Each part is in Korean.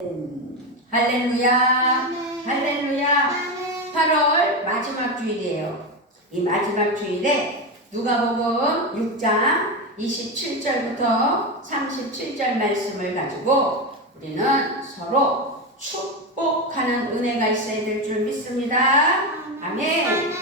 할렐루야, 할렐루야. 8월 마지막 주일이에요. 이 마지막 주일에 누가복음 6장 27절부터 37절 말씀을 가지고 우리는 서로 축복하는 은혜가 있어야 될 줄 믿습니다. 아멘.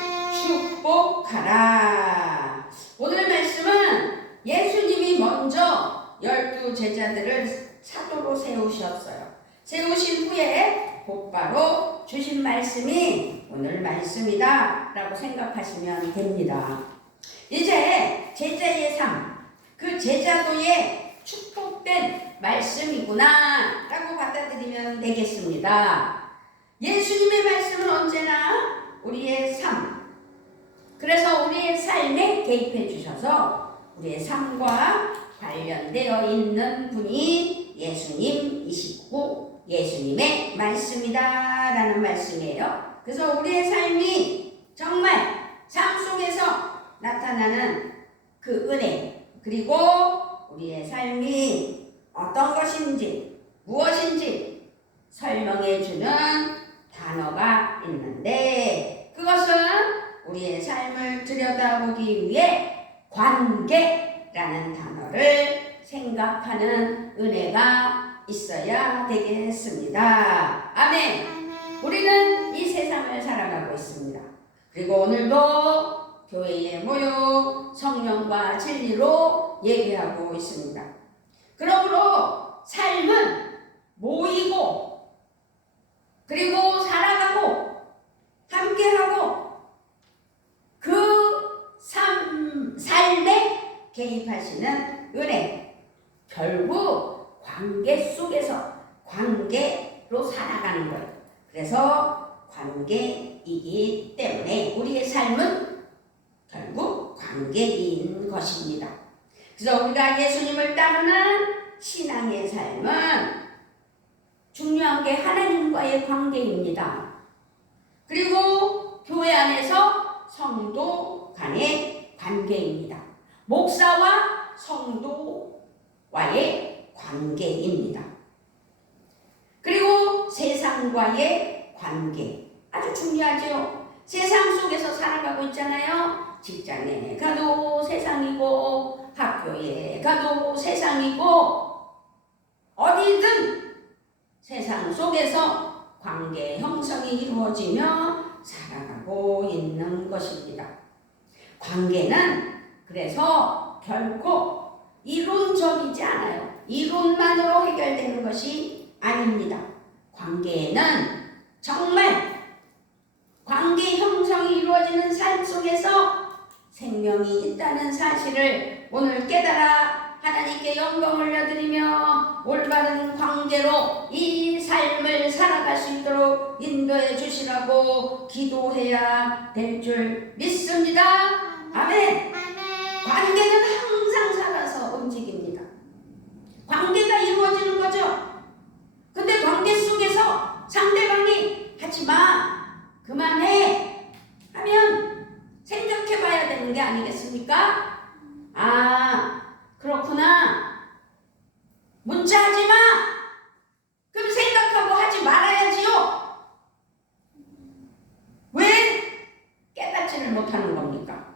축복하라. 오늘 말씀은 예수님이 먼저 12 제자들을 사도로 세우셨어요. 세우신 후에 곧바로 주신 말씀이 오늘 말씀이다 라고 생각하시면 됩니다. 이제 제자의 삶, 그 제자도의 축복된 말씀이구나 라고 받아들이면 되겠습니다. 예수님의 말씀은 언제나 우리의 삶, 그래서 우리의 삶에 개입해 주셔서 우리의 삶과 관련되어 있는 분이 예수님이시고 예수님의 말씀이다 라는 말씀이에요. 그래서 우리의 삶이 정말 삶 속에서 나타나는 그 은혜, 그리고 우리의 삶이 어떤 것인지 무엇인지 설명해 주는 단어가 있는데, 그것은 우리의 삶을 들여다보기 위해 관계라는 단어를 생각하는 은혜가 있어야 되겠습니다. 아멘. 우리는 이 세상을 살아가고 있습니다. 그리고 오늘도 교회에 모여 성령과 진리로 얘기하고 있습니다. 그러므로 삶은 모이고 그리고 살아가고 함께하고 그 삶에 개입하시는 은혜, 결국 관계 속에서 관계로 살아가는 거예요. 그래서 관계이기 때문에 우리의 삶은 결국 관계인 것입니다. 그래서 우리가 예수님을 따르는 신앙의 삶은 중요한 게 하나님과의 관계입니다. 그리고 교회 안에서 성도 간의 관계입니다. 목사와 성도와의 관계입니다. 그리고 세상과의 관계, 아주 중요하죠. 세상 속에서 살아가고 있잖아요. 직장에 가도 세상이고 학교에 가도 세상이고 어디든 세상 속에서 관계 형성이 이루어지며 살아가고 있는 것입니다. 관계는 그래서 결코 이론적이지 않아요. 이론만으로 해결되는 것이 아닙니다. 관계는 정말 관계 형성이 이루어지는 삶 속에서 생명이 있다는 사실을 오늘 깨달아 하나님께 영광을 올려드리며 올바른 관계로 이 삶을 살아갈 수 있도록 인도해 주시라고 기도해야 될 줄 믿습니다. 아멘. 관계는 항상 살아서 움직입니다. 관계가 이루어지는 거죠. 근데 관계 속에서 상대방이 하지마, 그만해 하면 생각해 봐야 되는 게 아니겠습니까? 아, 그렇구나. 문자하지 마. 그럼 생각하고 하지 말아야지요. 왜 깨닫지를 못하는 겁니까?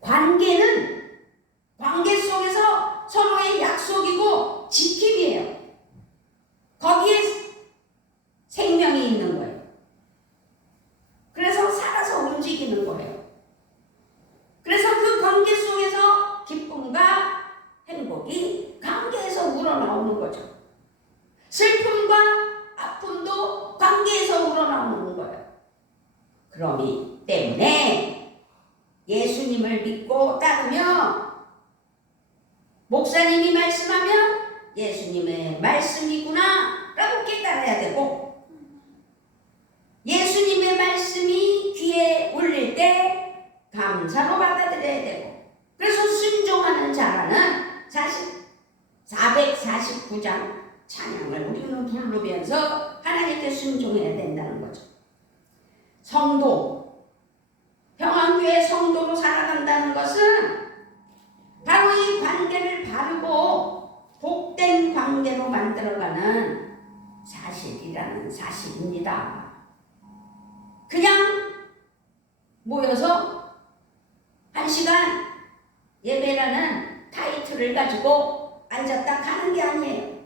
관계는 관계 속에서 서로의 약속이고 지킴이에요. 거기에 생명이 있는 거예요. 그래서 살아서 움직이는 거예요. 그래서 그 관계 속에서 기쁨과 행복이 관계에서 우러나오는 거죠. 슬픔과 아픔도 관계에서 우러나오는 거예요. 그러기 때문에 예수님을 믿고 따르며 목사님이 말씀하면 예수님의 말씀이구나 라고 깨달아야 되고, 예수님의 말씀이 귀에 울릴 때 감사로 받아들여야 되고, 그래서 순종하는 자라는 449장 찬양을 우리는 부르면서 하나님께 순종해야 된다는 거죠. 성도, 평안교회 성도로 살아간다는 것은 바로 이 관계를 바르고 복된 관계로 만들어가는 사실이라는 사실입니다. 그냥 모여서 1시간 예배라는 타이틀을 가지고 앉았다 가는 게 아니에요.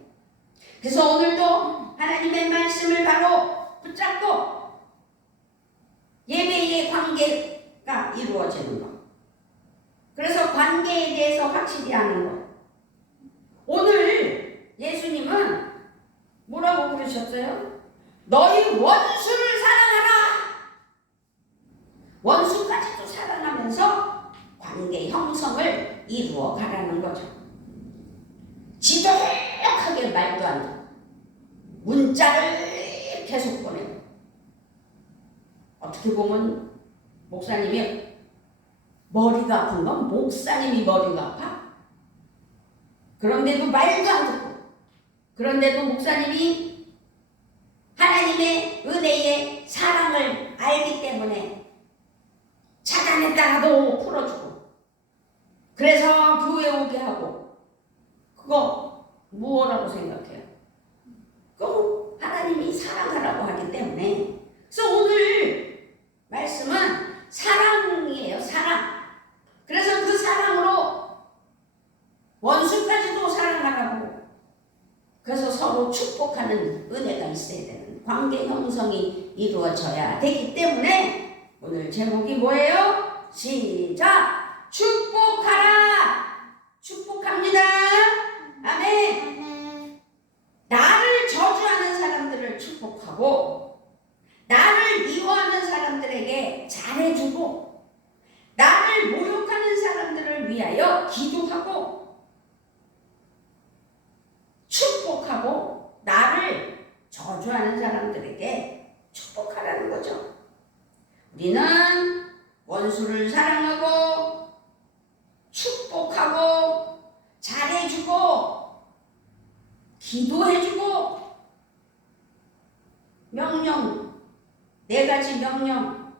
그래서 오늘도 하나님의 말씀을 바로 붙잡고 예배의 관계가 이루어지는 것. 그래서 관계에 대해서 확실히 아는 것. 오늘 예수님은 뭐라고 그러셨어요? 너희 원수를 사랑하라. 원수까지도 사랑하면서 관계 형성을 이루어 가라는 거죠. 지독하게 말도 안 돼. 문자를 계속 보내고. 어떻게 보면 목사님이 머리가 아픈 건 목사님이 머리가 아파. 그런데도 말도 안 듣고. 그런데도 목사님이 하나님의 은혜의 사랑을 알기 때문에 차단했다가도 풀어주고. 그래서 교회 오게 하고. 그거 뭐라고 생각해요? 그거 하나님이 사랑하라고 하기 때문에. 그래서 오늘 말씀은 사랑이에요. 사랑. 그래서 그 사랑으로 원수까지도 사랑하라고. 그래서 서로 축복하는 은혜가 있어야 되는 관계 형성이 이루어져야 되기 때문에 오늘 제목이 뭐예요? 시작! 축복하라! 축복합니다. 아멘. 나를 저주하는 사람들을 축복하고 나를 미워하는 사람들에게 잘해주고 나를 모욕하는 사람들을 위하여 기도하고 축복하고 나를 저주하는 사람들에게 축복하라는 거죠. 우리는 원수를 사랑하고 축복하고 잘해주고 기도해주고 명령 4가지 명령.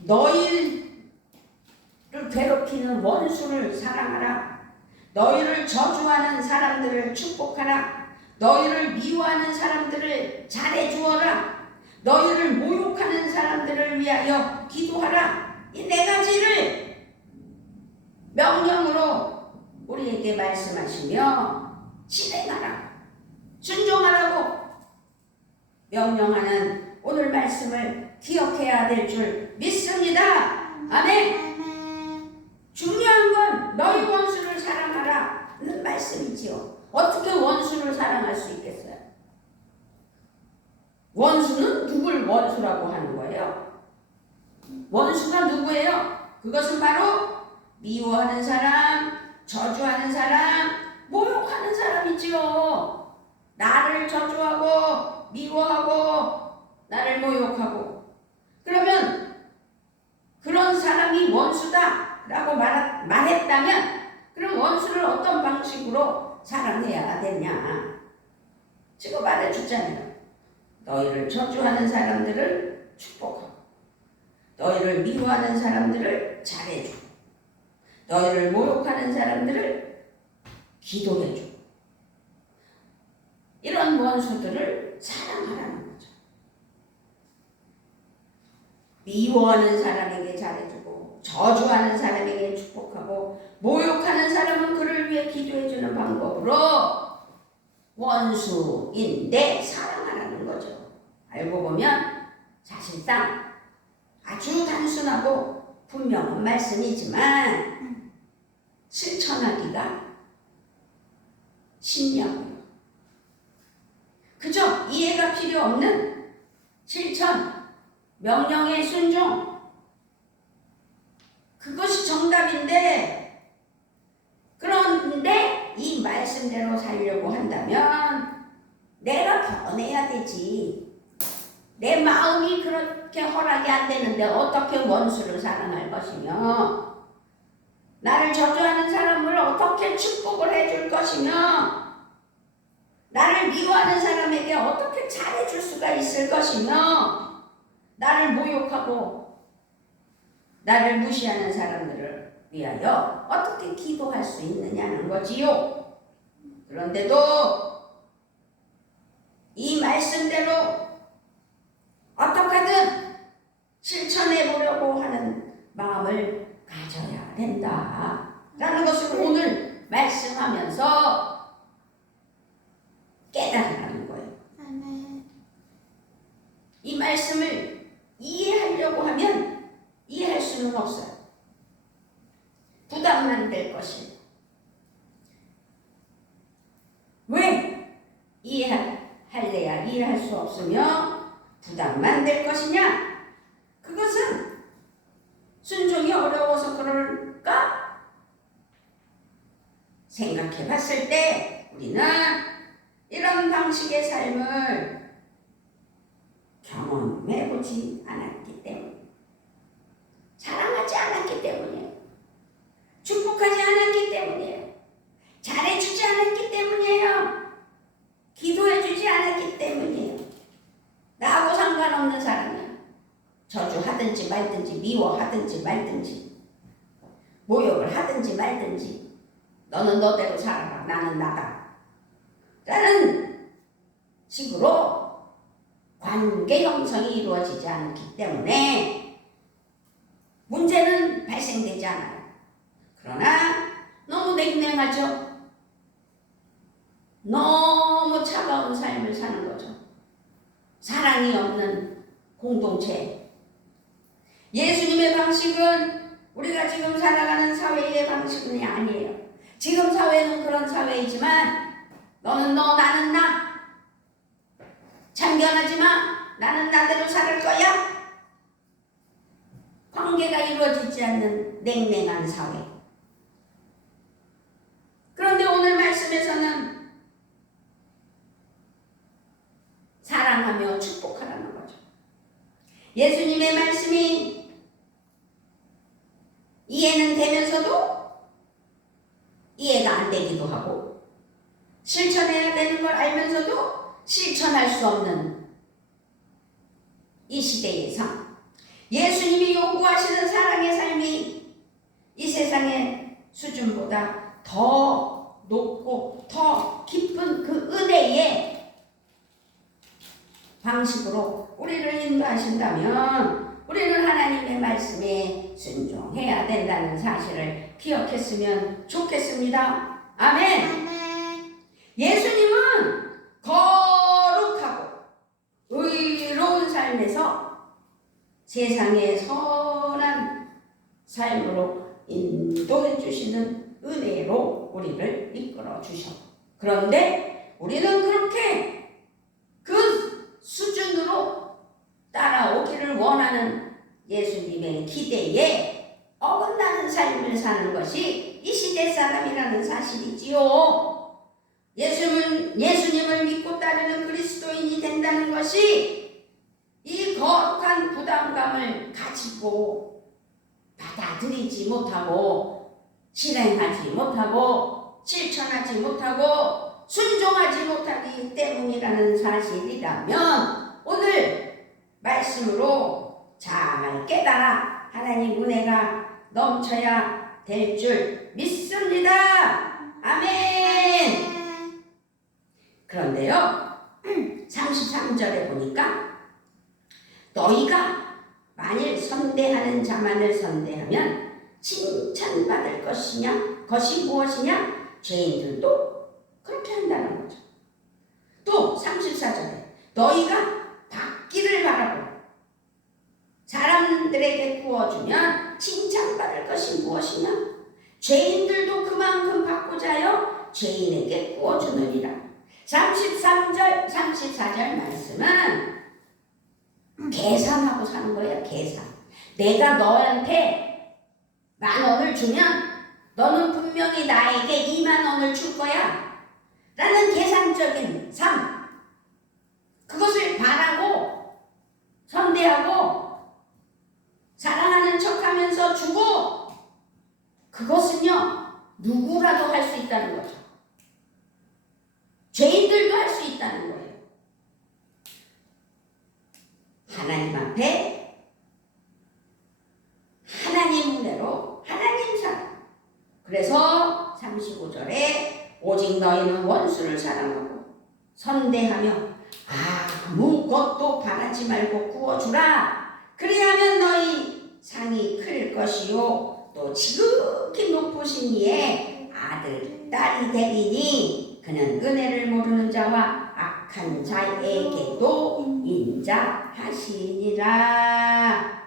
너희를 괴롭히는 원수를 사랑하라. 너희를 저주하는 사람들을 축복하라. 너희를 미워하는 사람들을 잘해주어라. 너희를 모욕하는 사람들을 위하여 기도하라. 이 4가지를 명령으로 우리에게 말씀하시며 실행하라. 순종하라고 명령하는 오늘 말씀을 기억해야 될 줄 믿습니다. 아멘. 중요한 건 너희 원수를 사랑하라는 말씀이지요. 어떻게 원수를 사랑할 수 있겠어요? 원수는 누굴 원수라고 하는 거예요? 원수가 누구예요? 그것은 바로 미워하는 사람, 저주하는 사람, 모욕하는 사람이지요. 나를 저주하고 미워하고 나를 모욕하고. 그러면 그런 사람이 원수다라고 말했다면 그럼 원수를 어떤 방식으로 사랑해야 되냐? 지금 말해주잖아요. 너희를 저주하는 사람들을 축복하고 너희를 미워하는 사람들을 잘해주고 너희를 모욕하는 사람들을 기도해주고 이런 원수들을 사랑하라는 거죠. 미워하는 사람에게 잘해주고 저주하는 사람에게 축복하고 모욕하는 사람은 그를 위해 기도해주는 방법으로 원수인데 사랑하라는 거죠. 알고 보면 사실상 아주 단순하고 분명한 말씀이지만 실천하기가 쉽냐고요. 그저 이해가 필요 없는 실천, 명령의 순종, 그것이 정답인데 그런데 이 말씀대로 살려고 한다면 내가 변해야 되지. 내 마음이 그렇게 허락이 안 되는데 어떻게 원수를 사랑할 것이며 나를 저주하는 사람을 어떻게 축복을 해줄 것이며 나를 미워하는 사람에게 어떻게 잘해줄 수가 있을 것이며 나를 모욕하고 나를 무시하는 사람들을 위하여 어떻게 기도할 수 있느냐는 거지요. 그런데도 이 말씀대로 어떻게 하든 실천해 보려고 하는 마음을 가져야 된다라는 것을 오늘 말씀하면서 깨달으라는 거예요. 이 말씀을 이해하려고 하면 이해할 수는 없어요. 부담만 될 것이에요. 왜 이해할래야 이해할 수 없으며 부담만 될 것이냐? 그것은 순종이 어려워서 그럴까? 생각해 봤을 때 우리는 이런 방식의 삶을 경험해 보지 않았기 때문에, 사랑하지 않았기 때문이에요. 축복하지 않았기 때문이에요. 잘해주지 않았기 때문이에요. 기도해주지 않았기 때문이에요. 나하고 상관없는 사람이야. 저주하든지 말든지, 미워하든지 말든지, 모욕을 하든지 말든지, 너는 너대로 살아라, 나는 나다 라는 식으로 관계 형성이 이루어지지 않기 때문에 문제는 발생되지 않아요. 그러나 너무 냉랭하죠. 너무 차가운 삶을 사는 거죠. 사랑이 없는 공동체. 예수님의 방식은 우리가 지금 살아가는 사회의 방식은 아니에요. 지금 사회는 그런 사회이지만 너는 너, 나는 나. 참견하지 마. 나는 나대로 살 거야. 관계가 이루어지지 않는 냉랭한 사회. 그런데 오늘 말씀에서는 사랑하며 축복하라는 거죠. 예수님의 말씀이 이해는 되면서도 이해가 안 되기도 하고, 실천해야 되는 걸 알면서도 실천할 수 없는 이 시대의 삶, 예수님이 요구하시는 사랑의 삶이 이 세상의 수준보다 더 높고 더 깊은 그 은혜의 방식으로 우리를 인도하신다면 우리는 하나님의 말씀에 순종해야 된다는 사실을 기억했으면 좋겠습니다. 아멘. 아멘. 예수님은 거룩하고 의로운 삶에서 세상의 선한 삶으로 인도해 주시는 은혜로 우리를 이끌어 주셔. 그런데 우리는 그렇게 그 수준으로 따라오기를 원하는 예수님의 기대에 어긋나는 삶을 사는 것이 이 시대 사람이라는 사실이지요. 예수님을 믿고 따르는 그리스도인이 된다는 것이 이 거룩한 부담감을 가지고 받아들이지 못하고 실행하지 못하고 실천하지 못하고 순종하지 못하기 때문이라는 사실이라면 오늘 말씀으로 잘 깨달아 하나님 은혜가 넘쳐야 될 줄 믿습니다. 아멘. 그런데요, 33절에 보니까 너희가 만일 선대하는 자만을 선대하면 칭찬받을 것이 무엇이냐? 죄인들도 그렇게 한다는 거죠. 또 34절에 너희가 받기를 바라고 사람들에게 구워주면 칭찬받을 것이 무엇이냐? 죄인들도 그만큼 받고자 하여 죄인에게 구워주느니라. 33절, 34절 말씀은 계산하고 사는 거예요. 계산. 내가 너한테 10,000원을 주면 너는 분명히 나에게 20,000원을 줄 거야 라는 계산적인 삶, 그것을 바라고 선대하고 사랑하는 척하면서 주고, 그것은요 누구라도 할 수 있다는 거죠. 죄인들도 할 수 있다는 거예요. 하나님 앞에 하나님 은혜로 하나님 사랑, 선대하며 아무것도 바라지 말고 구워주라. 그리하면 너희 상이 클 것이요 또 지극히 높으신 이의 아들 딸이 되리니 그는 은혜를 모르는 자와 악한 자에게도 인자하시니라.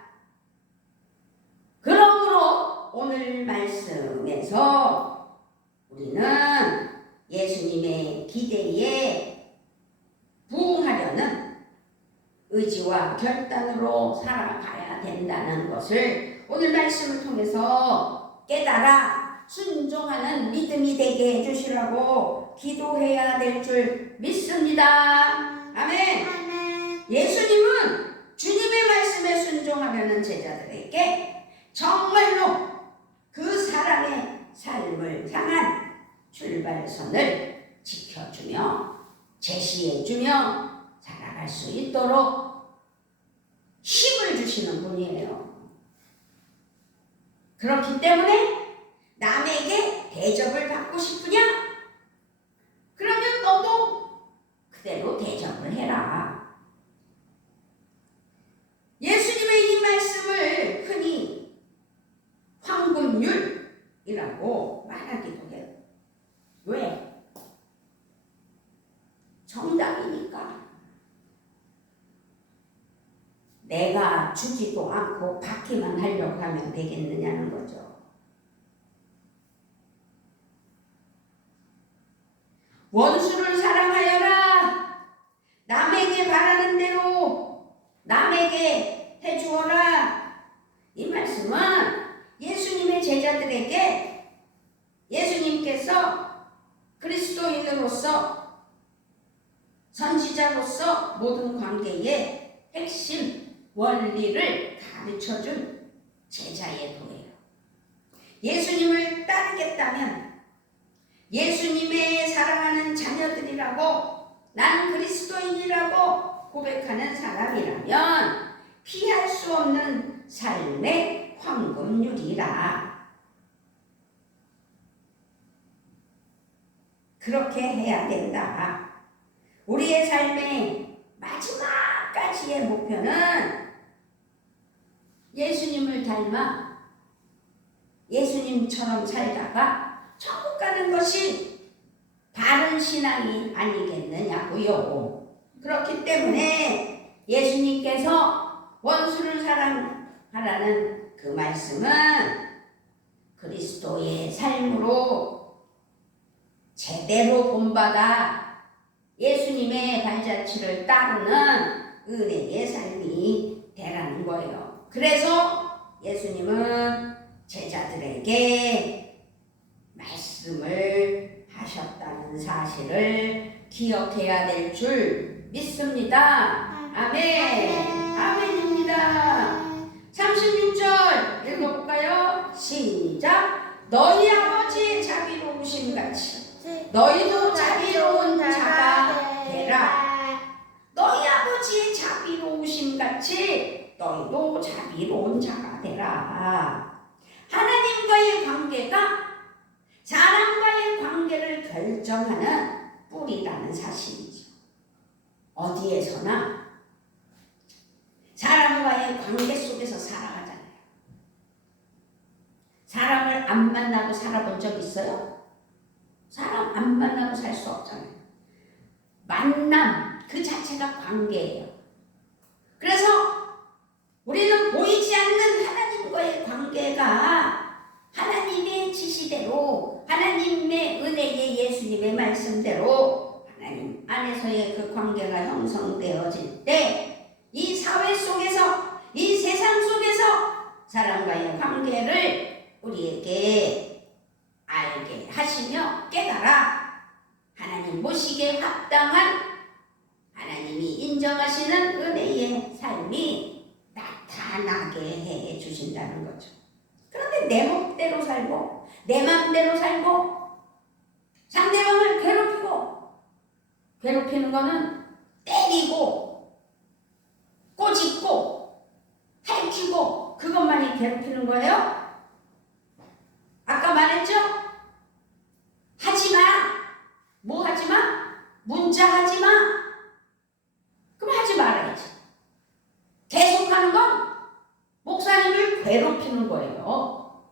그러므로 오늘 말씀에서 우리는 예수님의 기대에 부응하려는 의지와 결단으로 살아가야 된다는 것을 오늘 말씀을 통해서 깨달아 순종하는 믿음이 되게 해주시라고 기도해야 될 줄 믿습니다. 아멘. 예수님은 주님의 말씀에 순종하려는 제자들에게 정말로 그 사랑의 삶을 향한 출발선을 지켜주며 제시해주며 살아갈 수 있도록 힘을 주시는 분이에요. 그렇기 때문에 남에게 대접을 받고 싶으냐? 그러면 너도 그대로 대접을 해라. 예수님의 이 말씀을 흔히 황금률이라고 말하기도 해요. 왜? 정답이니까. 내가 주지도 않고 받기만 하려고 하면 되겠느냐는 거죠. 원수를 사랑하여라. 남에게 바라는 대로 남에게 해주어라. 이 말씀은 예수님의 제자들에게 예수님께서 그리스도인으로서 선지자로서 모든 관계의 핵심 원리를 가르쳐준 제자의 도예요. 예수님을 따르겠다면 예수님의 사랑하는 자녀들이라고 나는 그리스도인이라고 고백하는 사람이라면 피할 수 없는 삶의 황금률이라. 그렇게 해야 된다. 우리의 삶의 마지막까지의 목표는 예수님을 닮아 예수님처럼 살다가 천국 가는 것이 바른 신앙이 아니겠느냐고요. 그렇기 때문에 예수님께서 원수를 사랑하라는 그 말씀은 그리스도의 삶으로 제대로 본받아 예수님의 발자취를 따르는 은혜의 삶이 되라는 거예요. 그래서 예수님은 제자들에게 말씀을 하셨다는 사실을 기억해야 될 줄 믿습니다. 아멘. 아멘입니다. 36절 읽어볼까요? 시작. 너희 아버지의 자비로우심 같이 너희도 자비로운 자가 되라. 너희 아버지의 자비로우심 같이 너희도 자비로운 자가 되라. 하나님과의 관계가 사람과의 관계를 결정하는 뿌리라는 사실이죠. 어디에서나 사람과의 관계 속에서 살아가잖아요. 사람을 안 만나고 살아본 적 있어요? 사람 안 만나고 살 수 없잖아요. 만남 그 자체가 관계예요. 그래서 우리는 보이지 않는 하나님과의 관계가 하나님의 지시대로 하나님의 은혜의 예수님의 말씀대로 하나님 안에서의 그 관계가 형성되어질 때 이 사회 속에서 이 세상 속에서 사람과의 관계를 우리에게 알게 하시며 깨달아 하나님 보시기에 합당한 하나님이 인정하시는 은혜의 삶이 나타나게 해 주신다는 거죠. 그런데 내 멋대로 살고 내 맘대로 살고 상대방을 괴롭히는 거는 때리고 꼬집고 핥히고 그것만이 괴롭히는 거예요? 아까 말했죠? 하지마. 뭐 하지마? 문제 무자하지 마. 그럼 하지 말아야지. 계속하는 건 목사님을 괴롭히는 거예요.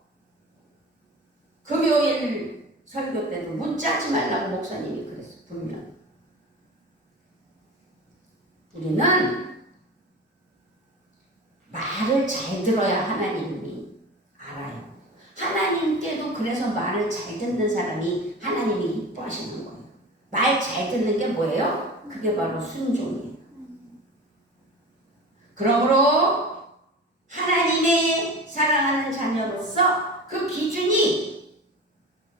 금요일 설교 때도 문자하지 말라고 목사님이 그랬어. 분명. 우리는 말을 잘 들어야 하나님이 알아요. 하나님께도 그래서 말을 잘 듣는 사람이 하나님이 이뻐하시는 거예요. 말 잘 듣는 게 뭐예요? 그게 바로 순종이에요. 그러므로 하나님의 사랑하는 자녀로서 그 기준이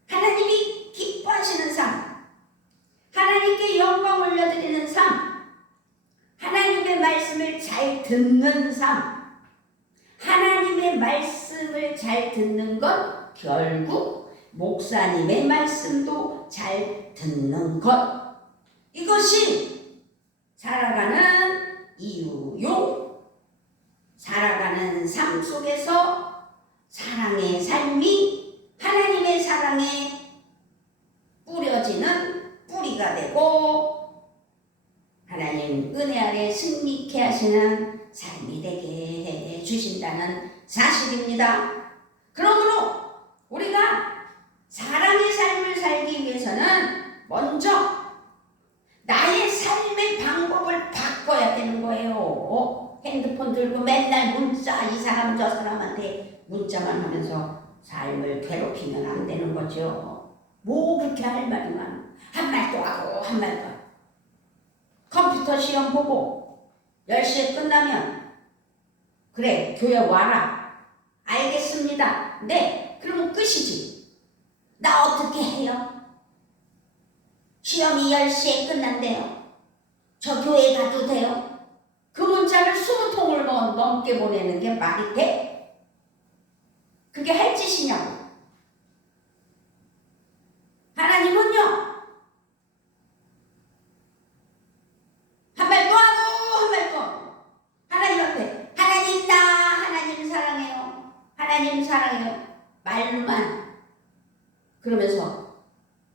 하나님이 기뻐하시는 삶, 하나님께 영광 올려드리는 삶, 하나님의 말씀을 잘 듣는 삶, 하나님의 말씀을 잘 듣는 것, 결국 목사님의 말씀도 잘 듣는 것, 이것이 살아가는 이유요. 살아가는 삶 속에서 사랑의 삶이 하나님의 사랑에 뿌려지는 뿌리가 되고 하나님 은혜 아래 승리케 하시는 삶이 되게 해 주신다는 사실입니다. 그러므로 우리가 사랑의 삶을 살기 위해서는 먼저 나의 삶의 방법을 바꿔야 되는 거예요. 핸드폰 들고 맨날 문자, 이 사람 저 사람한테 문자만 하면서 삶을 괴롭히면 안 되는 거죠. 뭐 그렇게 할 말이 많아. 한 말도 하고 한 말도 하고. 컴퓨터 시험 보고 10시에 끝나면 그래 교회 와라. 알겠습니다. 네, 그러면 끝이지. 나 어떻게 해요? 시험이 10시에 끝난대요. 저 교회 가도 돼요? 그 문자를 20통을 넘게 보내는 게 말이 돼? 그게 할 짓이냐고. 하나님은요, 한 말도 하고 한 말도 하고 하나님한테 하나님 나 하나님 사랑해요. 하나님 사랑해요. 말로만 그러면서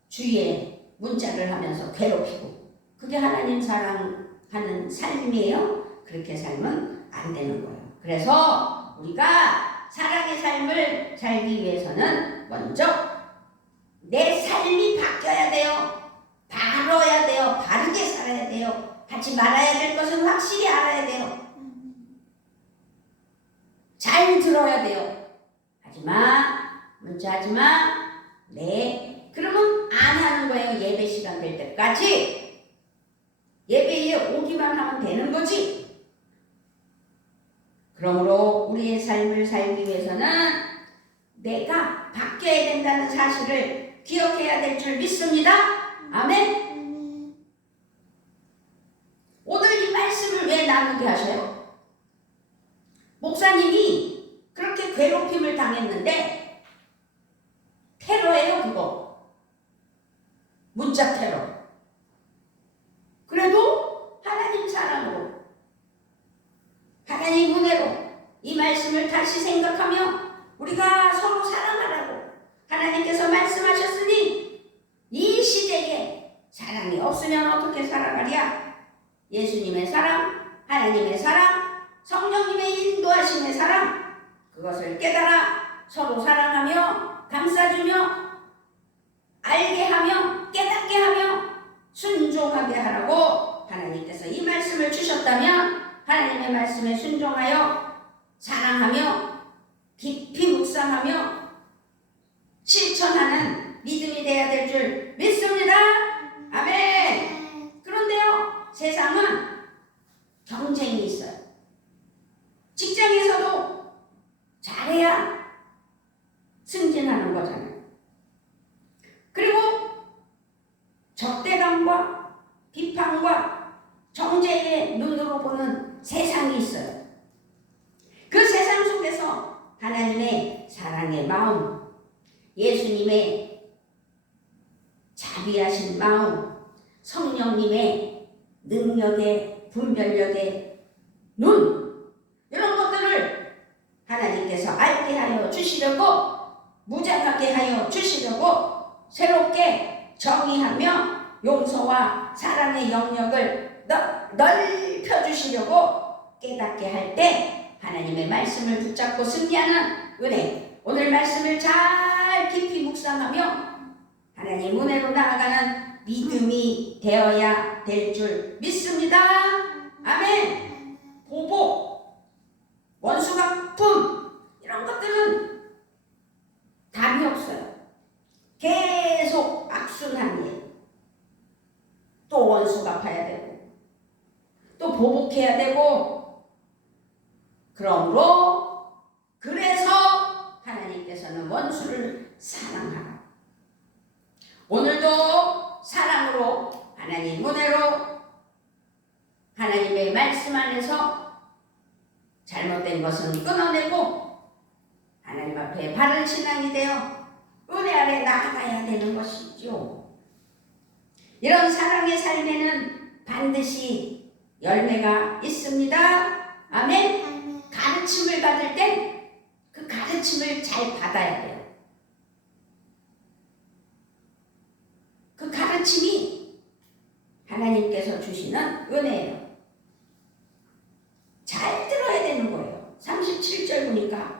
주위에 문자를 하면서 괴롭히고 그게 하나님 사랑하는 삶이에요? 그렇게 살면 안 되는 거예요. 그래서 우리가 사랑의 삶을 살기 위해서는 먼저 내 삶이 바뀌어야 돼요. 바라야 돼요. 바르게 살아야 돼요. 하지 말아야 될 것은 확실히 알아야 돼요. 잘 들어야 돼요. 하지마, 문자하지마. 네, 그러면 안 하는 거예요. 예배 시간 될 때까지. 예배에 오기만 하면 되는 거지. 그러므로 우리의 삶을 살기 위해서는 내가 바뀌어야 된다는 사실을 기억해야 될 줄 믿습니다. 아멘. 오늘 이 말씀을 왜 나누게 하셔요? 목사님이 그렇게 괴롭힘을 당했는데 테러예요, 그거. 문자 테러. 그래도 하나님 사랑으로 하나님 은혜로 이 말씀을 다시 생각하며 우리가 서로 사랑하라고 하나님께서 말씀하셨으니 이 시대에 사랑이 없으면 어떻게 살아가랴? 예수님의 사랑, 하나님의 사랑, 성령님의 인도하심의 사랑, 그것을 깨달아 서로 사랑하며 감싸주며 알게 하며 깨닫게 하며 순종하게 하라고 하나님께서 이 말씀을 주셨다면 하나님의 말씀에 순종하여 사랑하며 깊이 묵상하며 실천하는 믿음이 되어야 될 줄 믿습니다. 아멘. 그런데요, 세상은 경쟁이 있어요. 직장에서도 잘해야 승진하는 거잖아요. 그리고 적대감과 비판과 정죄의 눈으로 보는 세상이 있어요. 그 세상 속에서 하나님의 사랑의 마음, 예수님의 자비하신 마음, 성령님의 능력의 분별력의 눈, 이런 것들을 하나님께서 알게 하여 주시려고, 무장하게 하여 주시려고 새롭게 정의하며 용서와 사랑의 영역을 넓혀주시려고 깨닫게 할 때 하나님의 말씀을 붙잡고 승리하는 은혜, 오늘 말씀을 잘 깊이 묵상하며 하나님 은혜로 나아가는 믿음이 되어야 될 줄 믿습니다. 아멘. 보복, 원수갚음 이런 것들은 답이 없어요. 계속 악순환 일. 또 원수 갚아야 되고 또 보복해야 되고, 그래서 하나님께서는 원수를 사랑하라. 오늘도 사랑으로 하나님 은혜로 하나님의 말씀 안에서 잘못된 것은 끊어내고 하나님 앞에 바른 신앙이 되어 은혜 아래 나아가야 되는 것이죠. 이런 사랑의 삶에는 반드시 열매가 있습니다. 아멘. 가르침을 받을 땐 그 가르침을 잘 받아야 돼요. 그 가르침이 하나님께서 주시는 은혜예요. 잘 들어야 되는 거예요. 37절 보니까,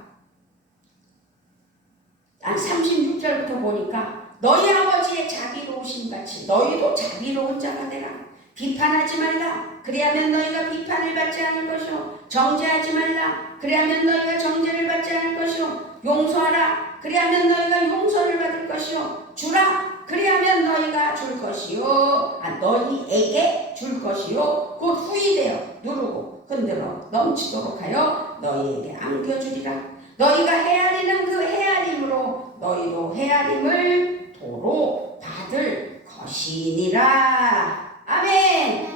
36절부터 보니까 너희 아버지의 자비로우심 같이 너희도 자비로운 자가 되라. 비판하지 말라. 그리하면 너희가 비판을 받지 않을 것이요. 정죄하지 말라. 그리하면 너희가 정죄를 받지 않을 것이요. 용서하라. 그리하면 너희가 용서를 받을 것이요. 주라. 그리하면 너희가 줄 것이요. 너희에게 줄 것이요. 곧 후이되어 누르고 흔들어 넘치도록 하여 너희에게 안겨주리라. 너희가 헤아리는 그 헤아림으로 너희도 헤아림을 도로 받을 것이니라. 아멘.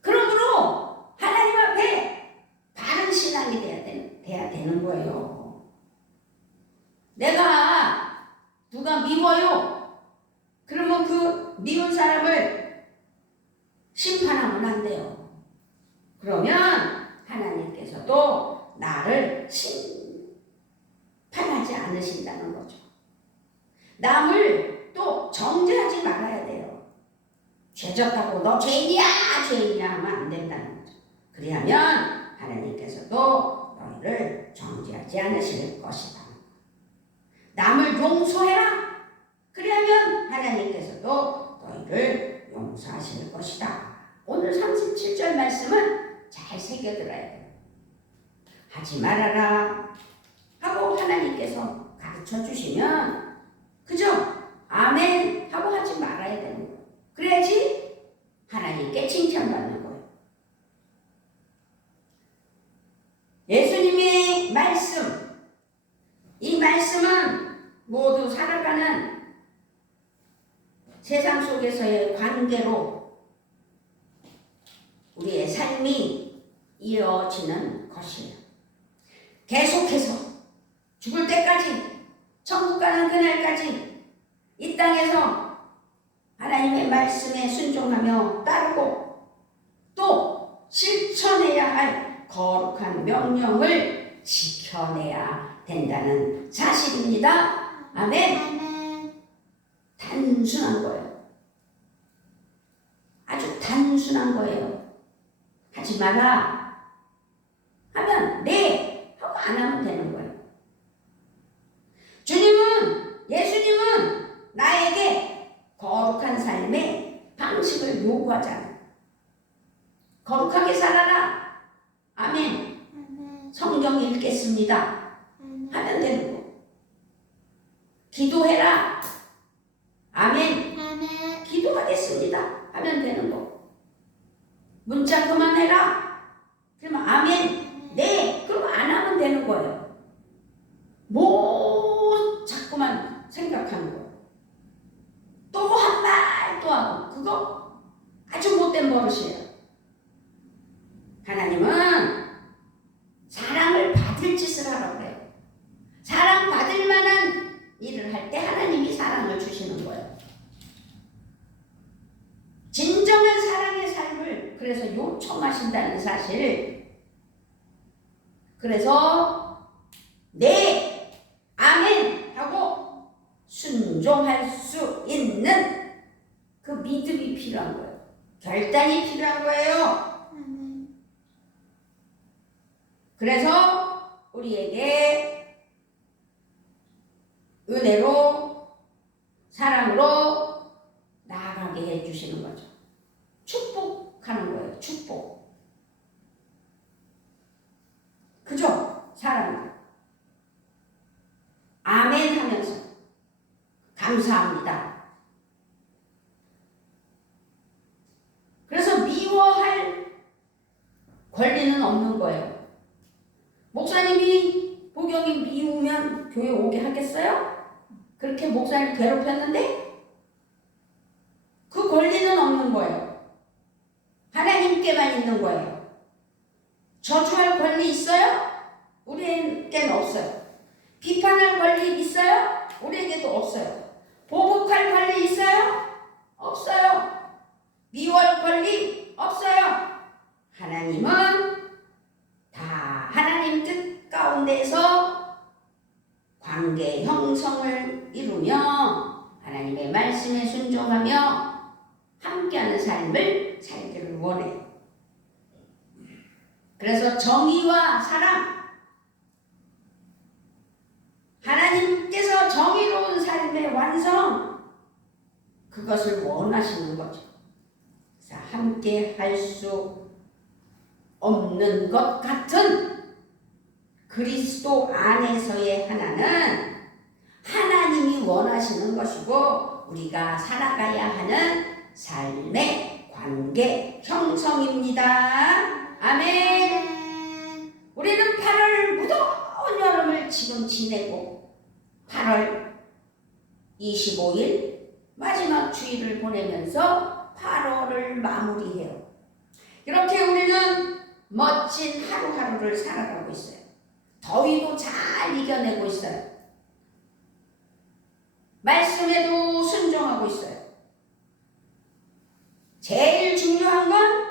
그러므로 하나님 앞에 바른 신앙이 돼야 되는 거예요. 내가 누가 미워요? 그러면 그 미운 사람을 심판하면 안 돼요. 그러면 하나님께서도 나를 심판하지 않으신다는 거죠. 남을 또 정죄하지 말아야 돼요. 죄졌다고 너 죄인이야 하면 안 된다는 거죠. 그리하면 하나님께서도 너희를 정죄하지 않으실 것이다. 남을 용서해라. 그리하면 하나님께서도 너희를 용서하실 것이다. 오늘 37절 말씀은 잘 새겨들어야 돼요. 하지 말아라 하고 하나님께서 가르쳐 주시면 그죠? 아멘 하고 하지 말아야 되는 거예요. 그래야지 하나님께 칭찬받는 거예요. 예수님의 말씀, 이 말씀은 모두 살아가는 세상 속에서의 관계로 우리의 삶이 이어지는 것이에요. 계속해서 죽을 때까지, 천국 가는 그날까지 이 땅에서 하나님의 말씀에 순종하며 따르고 또 실천해야 할 거룩한 명령을 지켜내야 된다는 사실입니다. 아멘. 단순한 거예요. 아주 단순한 거예요. 하지 마라 하면 네 하고 안 하면 되는 거예요. 예수님은 나에게 거룩한 삶의 방식을 요구하잖아요. 거룩하게 살아라. 아멘. 성경 읽겠습니다 하면 되는 거. 기도해라. 아멘. 기도하겠습니다 하면 되는 거. 문자 그만해라. 그러면 아멘. 네. 그럼 안 하면 되는 거예요. 자꾸만 생각하는 거예요. 또 한 말 또 하고. 그거 아주 못된 버릇이에요. 하나님은 사랑을 받을 짓을 하라고 그래요. 사랑받을 만한 일을 할 때 하나님이 사랑을 주시는 거예요. 진정한 사랑의 삶을 그래서 요청하신다는 사실. 그래서 네, 아멘 하고 순종할 수 있는 있는 그 믿음이 필요한 거예요. 결단이 필요한 거예요. 그래서 우리에게 은혜로 사랑으로 나아가게 해주시는 거죠. 축복하는 거예요. 축복. 그죠? 사랑으로. 아멘 하면서 감사합니다. 그래서 미워할 권리는 없는 거예요. 목사님이 복영이 미우면 교회 오게 하겠어요? 그렇게 목사님 괴롭혔는데 그 권리는 없는 거예요. 하나님께만 있는 거예요. 저주할 권리 있어요? 우리에게는 없어요. 비판할 권리 있어요? 우리에게도 없어요. 보복할 권리 있어요? 없어요. 미워할 권리 없어요. 하나님은 다 하나님 뜻 가운데서 관계 형성을 이루며 하나님의 말씀에 순종하며 함께하는 삶을 살기를 원해요. 그래서 정의와 사랑, 하나님께서 정의로운 삶의 완성, 그것을 원하시는 거죠. 그래서 함께 할 수 없는 것 같은 그리스도 안에서의 하나는 하나님이 원하시는 것이고 우리가 살아가야 하는 삶의 관계 형성입니다. 아멘. 우리는 8월 무더운 여름을 지금 지내고 8월 25일 마지막 주일을 보내면서 8월을 마무리해요. 이렇게 우리는 멋진 하루하루를 살아가고 있어요. 더위도 잘 이겨내고 있어요. 말씀에도 순종하고 있어요. 제일 중요한 건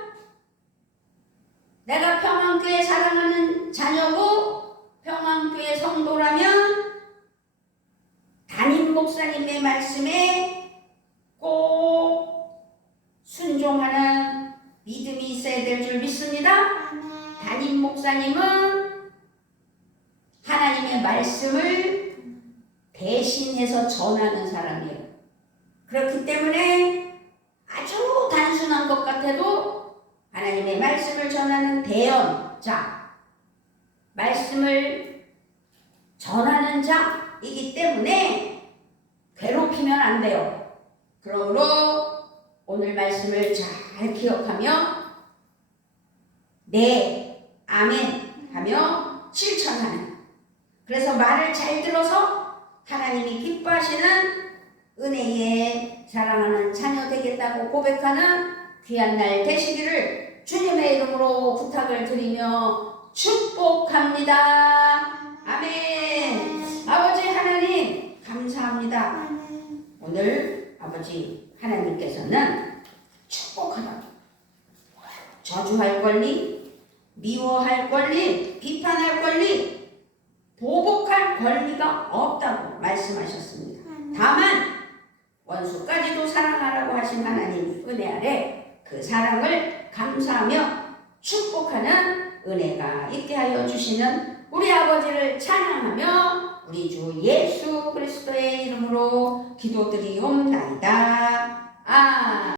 내가 평안교회 사랑하는 자녀고 평안교회 성도라면 담임 목사님의 말씀에 꼭 순종하는 믿음이 있어야 될 줄 믿습니다. 담임 목사님은 하나님의 말씀을 대신해서 전하는 사람이에요. 그렇기 때문에 아주 단순한 것 같아도 하나님의 말씀을 전하는 대언자, 말씀을 전하는 자이기 때문에 괴롭히면 안 돼요. 그러므로 오늘 말씀을 잘 기억하며 네, 아멘 하며 실천하는, 그래서 말을 잘 들어서 하나님이 기뻐하시는 은혜에 사랑하는 자녀 되겠다고 고백하는 귀한 날 되시기를 주님의 이름으로 부탁을 드리며 축복합니다. 아멘. 아버지 하나님 감사합니다. 오늘 아버지 하나님께서는 축복하라, 저주할 권리, 미워할 권리, 비판할 권리, 보복할 권리가 없다고 말씀하셨습니다. 다만 원수까지도 사랑하라고 하신 하나님 은혜 아래 그 사랑을 감사하며 축복하는 은혜가 있게 하여 주시는 우리 아버지를 찬양하며 우리 주 예수 그리스도의 이름으로 기도드리옵나이다.